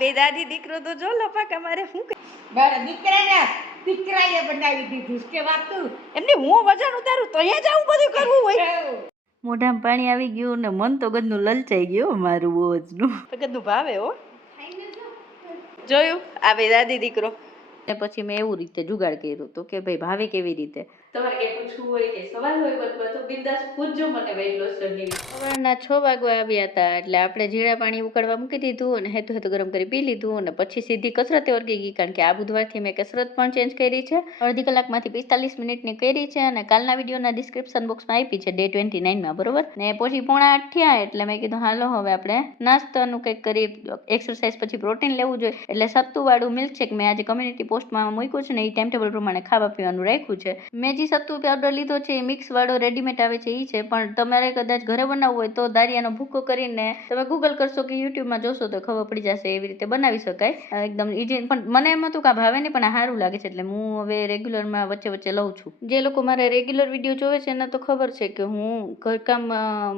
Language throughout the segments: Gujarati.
બે દાદી દીકરો તો જો લપાકા મારે શું મારા દીકરાએ બનાવી દીધું કે વાતું એમને હું વજન ઉતારું તો અહીંયા જ આવું બધું કરવું હોય. મોઢામાં પાણી આવી ગયું ને મન તો ગદનું લલચાઈ ગયું મારું ઓજનું. ગદનું ભાવે હો. જોયું આ બે દાદી દીકરો. ને પછી મેં એવું રીતે જુગાડ કર્યું તો કે ભાઈ ભાવે કેવી રીતે. તમારે કઈ પૂછવું હોય કે સવાલ હોય બધું તો બિંદાસ પૂછજો મને વેઇટ લોસ જર્ની. સવારના 6 વાગવા આવ્યા હતા એટલે આપણે જીરા પાણી ઉકળવા મૂકી દીધું અને હેતુ હેતુ ગરમ કરી પી લીધું અને પછી સીધી કસરતે વર્ગી ગઈ કારણ કે આ બુધવારથી મેં કસરત પણ ચેન્જ કરી છે. અડધી કલાકમાંથી 45 મિનિટની કરી છે અને કાલના વિડીયોના ડિસ્ક્રિપ્શન બોક્સમાં આપી છે ડે 29માં બરોબર ને પછી 7:45 થયા એટલે મેં કીધું હાલો હવે આપણે નાસ્તાનું કંઈક કરી એક્સરસાઇઝ પછી પ્રોટીન લેવું જોઈએ એટલે સત્તુવાળું મિલ્કશેક મેં આજે કમ્યુનિટી પોસ્ટમાં મૂક્યું છે ને એ ટાઈમ ટેબલ પ્રમાણે ખાવા પીવાનું રાખ્યું છે. મેં જે સત્તુ પાવડર લીધો છે એ મિક્સ વાળો રેડીમેડ આવે છે એ છે પણ તમારે કદાચ ઘરે બનાવવું હોય તો દારિયાનો ભૂકો કરીને તમે ગૂગલ કરશો કે યુટ્યુબમાં જોશો તો ખબર પડી જશે એવી રીતે બનાવી શકાય એકદમ ઈઝી. પણ મને એમાં તો કાંઈ ભાવે નહીં પણ સારું લાગે છે એટલે હું હવે રેગ્યુલરમાં વચ્ચે વચ્ચે લઉં છું. જે લોકો મારા રેગ્યુલર વિડીયો જોવે છે એને તો ખબર છે કે હું ઘરકામ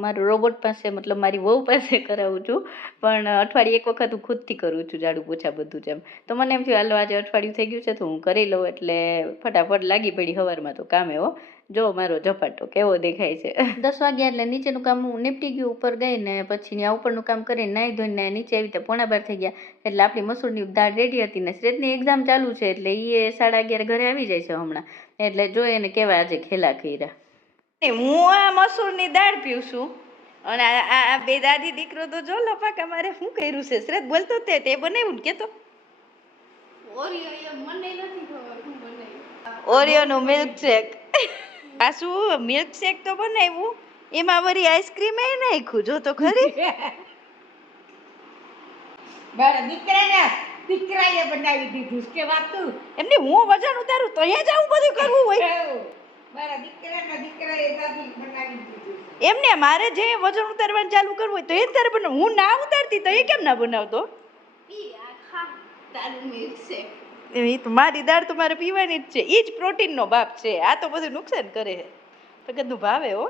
મારું રોબોટ પાસે મતલબ મારી વહુ પાસે કરાવું છું પણ અઠવાડિયે એક વખત હું ખુદથી કરું છું ઝાડુ પોછા બધું જ એમ. તો મને એમ થયું હાલો આજે અઠવાડિયું થઈ ગયું છે તો હું કરી લઉં એટલે ફટાફટ લાગી પડી સવારમાં તો કામે હો. જો મારો ઝપાટો કેવો દેખાય છે. 10 વાગ્યા એટલે નીચેનું કામ હું નિપટી ગયું ઉપર ગઈ ને પછી ત્યાં ઉપરનું કામ કરીને નાહી ધોઈને નીચે આવી રીતે 11:15 થઈ ગયા એટલે આપણી મસૂરની દાળ રેડી હતી ને શ્રેતની એક્ઝામ ચાલુ છે એટલે એ 11:30 ઘરે આવી જાય છે હમણાં એટલે જોઈએ એને કેવા આજે ખેલા કર્યા. હું આ મસૂરની દાળ પીઉં છું અને આ બે દાદી દીકરો તો જો લપાકા મારે શું કર્યું છે શ્રેત બોલતો તે બનાવ્યું ને કેતો ઓરિયોનું મિલ્કશેક. આ શું મિલ્કશેક તો બનાવ્યું એમાં વળી આઈસ્ક્રીમ એ નાખ્યું જો તો ખરી. મારા દીકરાએ બનાવી દીધું કે વાતું એમને હું વજન ઉતારું તો અહીંયા જ આવું બધું કરવું હોય. મારા દીકરાએ દાદી બનાવી દીધું એમને મારે જે વજન ઉતારવાનું ચાલુ કરવું હોય તો એ તારે બનાવ. હું ના ઉતારતી તો એ કેમ ના બનાવતો. એ તો મારી દાળ તો મારે પીવાની જ છે એ જ પ્રોટીનનો બાપ છે. આ તો બધું નુકસાન કરે છે પગદનું ભાવે હો.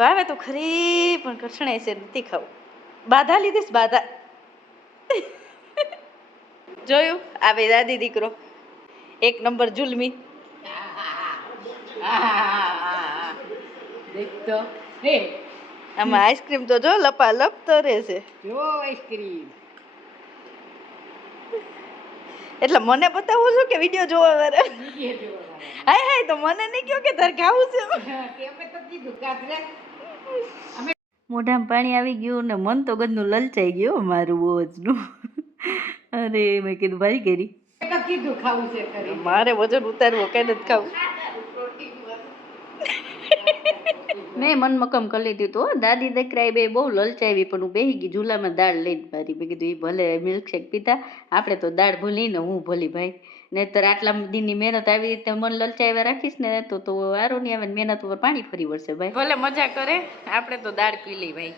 ભાવે તો ખરી પણ કઠણાઈ છે નથી ખાવું. બાધા લીધીશ બાધા. જોયું આ બે દાદી દીકરો એક નંબર જુલમી. દેખતો આમાં આઈસ્ક્રીમ તો જો લપાલપ તરે છે. જો આઈસ્ક્રીમ એટલે મને બતાવું છું કે વિડીયો જોવા વાળા. હાય હાય તો મને નહીં કહો કે તારે ખાવું છે. મોઢામાં પાણી આવી ગયું ને મન તો ગદનું લલચાઈ ગયું મારું ઓજનું. અરે મેં કીધું ભાઈ કરી કીધું ખાવું છે કરી મારે વજન ઉતારવું કઈ નથી ખાવું. મેં મન મક્કમ કરી લીધું તો દાદી દીકરા બે બહુ લલચાવી પણ હું બેહી ગઈ ઝૂલામાં દાળ લઈને મારી. મેં કીધું એ ભલે મિલ્કશેક પીતા આપણે તો દાળ ભૂલીને હું ભલી ભાઈ નહીંતર આટલા દિનની મહેનત આવી રીતે મન લલચાવ્યા રાખીશ ને તો વારો નહીં આવે મહેનત ઉપર પાણી ફરી વળશે ભાઈ. ભલે મજા કરે આપણે તો દાળ પી લઈ ભાઈ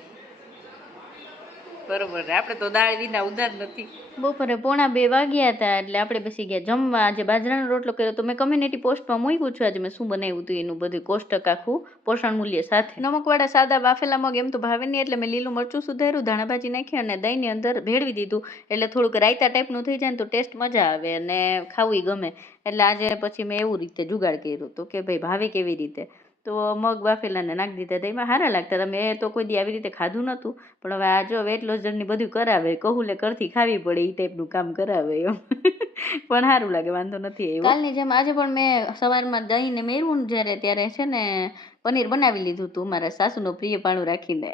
બરોબર. આપણે તો દાળ વિના ઉધાર નથી. બપોરે 1:45 વાગ્યા હતા એટલે આપણે બેસી ગયા જમવા. આજે બાજરાનો રોટલો કર્યો તો મેં કમ્યુનિટી પોસ્ટમાં મૂક્યું છું આજે મેં શું બનાવ્યું હતું એનું બધું કોષ્ટક આખું પોષણ મૂલ્ય સાથે. નમકવાળા સાદા બાફેલા મગ એમ તો ભાવે નહીં એટલે મેં લીલું મરચું સુધાર્યું ધાણા ભાજી નાખી અને દહીંની અંદર ભેળવી દીધું એટલે થોડુંક રાયતા ટાઈપનું થઈ જાય ને તો ટેસ્ટ મજા આવે અને ખાવું ગમે. એટલે આજે પછી મેં એવું રીતે જુગાડ કર્યું તો કે ભાઈ ભાવે કેવી રીતે તો મગ બાફેલાને નાખી દીધા હતા એમાં સારા લાગતા હતા. મેં તો કોઈ દી આવી રીતે ખાધું નહોતું પણ હવે આ જો વેટ લોસ જર્ની બધું કરાવે કહું લે કરથી ખાવી પડે એ ટાઈપનું કામ કરાવે એમ પણ સારું લાગે વાંધો નથી. કાલની જેમ આજે પણ મેં સવારમાં દહીંને મેળવું જ્યારે ત્યારે છે ને પનીર બનાવી લીધું હતું મારા સાસુનો પ્રિય પાણું રાખીને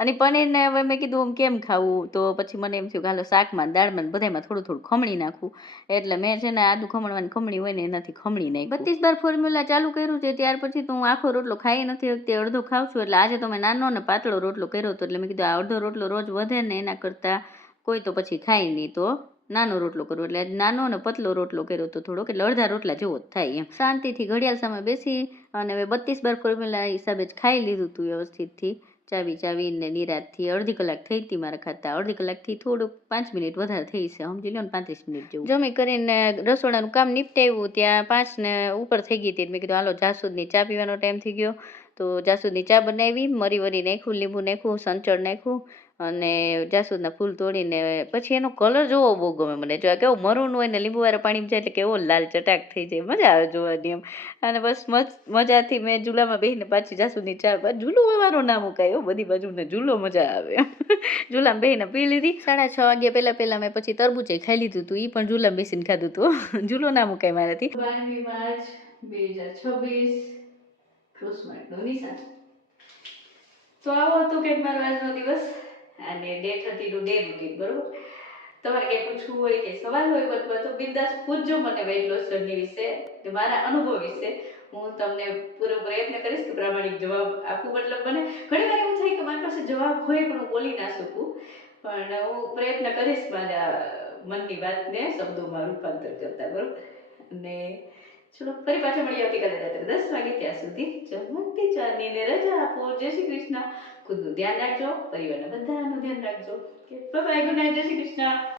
અને પનીરને હવે મેં કીધું આમ કેમ ખાવું તો પછી મને એમ થયું કે હાલો શાકમાં દાળમાં બધામાં થોડું થોડું ખમણી નાખું એટલે મેં છે ને આદુ ખમણવાની ખમણી હોય ને એનાથી ખમણી નાખી. 32 બાર ફોર્મ્યુલા ચાલુ કર્યું છે ત્યાર પછી તો હું આખો રોટલો ખાઈ નથી વખતે અડધો ખાઉં છું એટલે આજે તો મેં નાનો ને પાતળો રોટલો કર્યો હતો એટલે મેં કીધું આ અડધો રોટલો રોજ વધે ને એના કરતાં કોઈ તો પછી ખાય નહીં તો નાનો રોટલો કરવો એટલે નાનો ને પતલો રોટલો કર્યો તો થોડોક એટલે અડધા રોટલા જેવો જ થાય એમ. શાંતિથી ઘડિયાળ સામે બેસી અને હવે 32 બાર ફોર્મ્યુલા હિસાબે જ ખાઈ લીધું હતું વ્યવસ્થિતથી ચાવીને નિરાતથી. અડધી કલાક થઈ હતી મારા ખાતા અડધી કલાકથી થોડુંક 5 મિનિટ વધારે થઈ છે સમજી લો ને 35 મિનિટ જેવું. જમી કરીને રસોડાનું કામ નિપટાવ્યું ત્યાં 5 ને ઉપર થઈ ગઈ હતી મેં કીધું હાલો જાસૂદની ચા પીવાનો ટાઈમ થઈ ગયો તો જાસૂદની ચા બનાવી મરી નાખ્યું લીંબુ નાખ્યું સંચળ નાખ્યું અને જાસૂદના ફૂલ તોડીને પછી એનો કલર જોવો બહુ ગમે મને. જો કેવો મરૂન હોય ને લીંબુવાળા પાણીમાં જાય એટલે કેવો લાલ ચટાક થઈ જાય, મજા આવે જોવાની એમ. અને બસ મજાથી મેં ઝૂલામાં બેસીને પાછી જાસૂદની ચા, ઝૂલું અમારું ના મુકાય હો, બધી બાજુ ને ઝૂલો મજા આવે એમ. ઝૂલામાં બેસીને પી લીધી. 6:30 વાગ્યા પહેલા મેં પછી તરબૂચે ખાઈ લીધું હતું, એ પણ ઝૂલામાં બેસીને ખાધું હતું. ઝૂલો ના મુકાય મારાથી. 12મી માર્ચ 2026 ક્રોસમાર્ટનું નિશાન. તો આવો હતું કંઈક મારો આજનો દિવસ અને ડે 30 નું ડે રૂટીન, બરોબર. તમારે કંઈ પૂછવું હોય કે સવાલ હોય અથવા તો બિંદાસ પૂછજો મને વેઇટ લોસ જર્ની વિશે કે મારા અનુભવ વિશે. હું તમને પૂરો પ્રયત્ન કરીશ કે પ્રામાણિક જવાબ આપું. મતલબ મને ઘણી વાર એવું થાય કે મારી પાસે જવાબ હોય પણ હું બોલી ના શકું, પણ હું પ્રયત્ન કરીશ મારા મનની વાતને શબ્દોમાં રૂપાંતર કરતા, બરોબર. અને ચલો ફરી પાછા મળીએ આવતીકાલે રાત્રે 10 વાગે. ત્યાં સુધી ચમકતી ચાંદનીને રજા આપો. જય શ્રી કૃષ્ણ. ખુદનું ધ્યાન રાખજો, પરિવારના બધાનું ધ્યાન રાખજો. બાય બાય, ગુડ નાઇટ, જય શ્રી કૃષ્ણ.